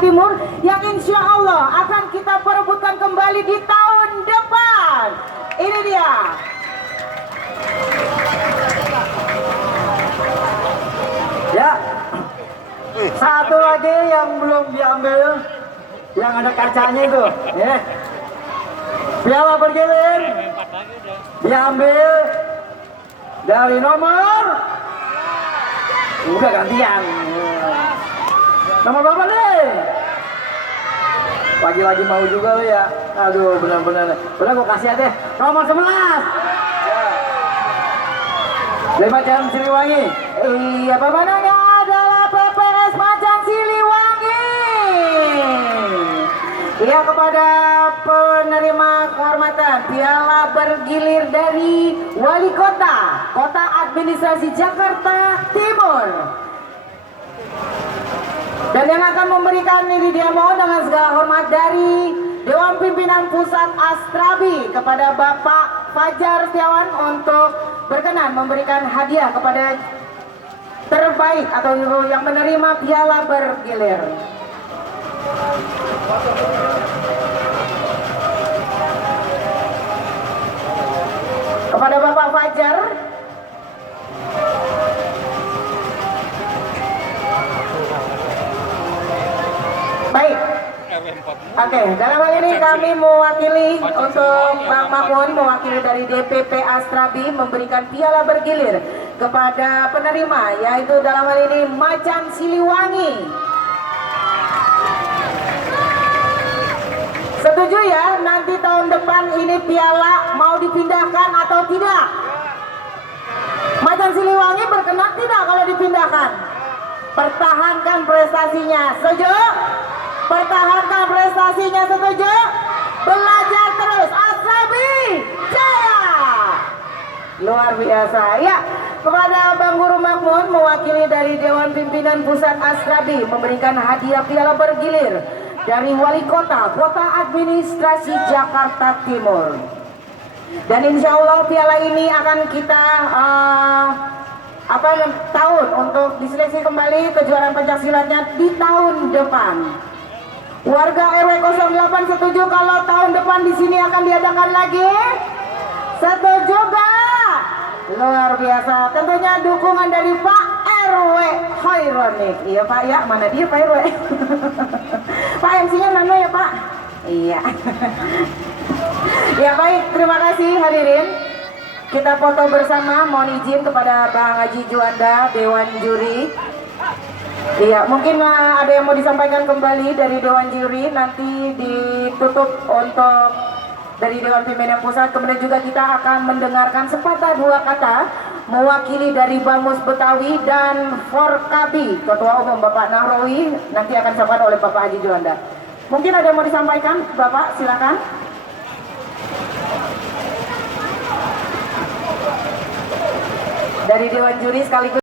Timur yang insya Allah akan kita perebutkan kembali di tahun depan. Ini dia. Ya, satu lagi yang belum diambil, yang ada kacanya itu, ya. Piala bergilir diambil dari nomor, udah gantian. Nomor berapa nih? Lagi-lagi mau juga lo ya. Aduh, benar-benar. Udah gue kasih deh. Nomor 11. Macan Siliwangi. Iya, pemenangnya adalah PPS Macan Siliwangi. Iya, kepada penerima kehormatan piala bergilir dari Wali Kota Administrasi Jakarta Timur. Dan yang akan memberikan ini dia mohon dengan segala hormat dari Dewan Pimpinan Pusat Astrabi kepada Bapak Fajar Setiawan untuk berkenan memberikan hadiah kepada terbaik atau yang menerima piala bergilir. Kepada Bapak Fajar, baik. Oke, dalam hal ini kami mewakili untuk Bang Mahmud, mewakili dari DPP Astrabi memberikan piala bergilir kepada penerima, yaitu dalam hal ini Macan Siliwangi. Setuju ya, nanti tahun depan ini piala mau dipindahkan atau tidak? Macan Siliwangi berkenan tidak kalau dipindahkan? Pertahankan prestasinya, setuju? Pertahankan prestasinya, setuju? Belajar terus, Astrabi jaya! Luar biasa ya. Kepada Bang Guru Makmun mewakili dari Dewan Pimpinan Pusat Astrabi memberikan hadiah piala bergilir dari Wali Kota Administrasi Jakarta Timur. Dan insya Allah piala ini akan kita tahun untuk diseleksi kembali kejuaraan pencaksilatnya di tahun depan. Warga RW 08 setuju kalau tahun depan di sini akan diadakan lagi? Setuju gak? Luar biasa. Tentunya dukungan dari Pak RW Hoironik. Iya Pak ya, mana dia Pak RW? Pak MC-nya mana ya Pak? Iya. Ya baik, terima kasih hadirin. Kita foto bersama, mohon izin kepada Bang Haji Juanda, Dewan Juri. Iya, mungkin ada yang mau disampaikan kembali dari Dewan Juri, nanti ditutup untuk dari Dewan Pimpinan Pusat. Kemudian juga kita akan mendengarkan sepatah dua kata mewakili dari Bamus Betawi dan Forkabi, Ketua Umum Bapak Nahrawi, nanti akan disampaikan oleh Bapak Haji Juanda. Mungkin ada yang mau disampaikan, Bapak, silakan. Dari Dewan Juri sekaligus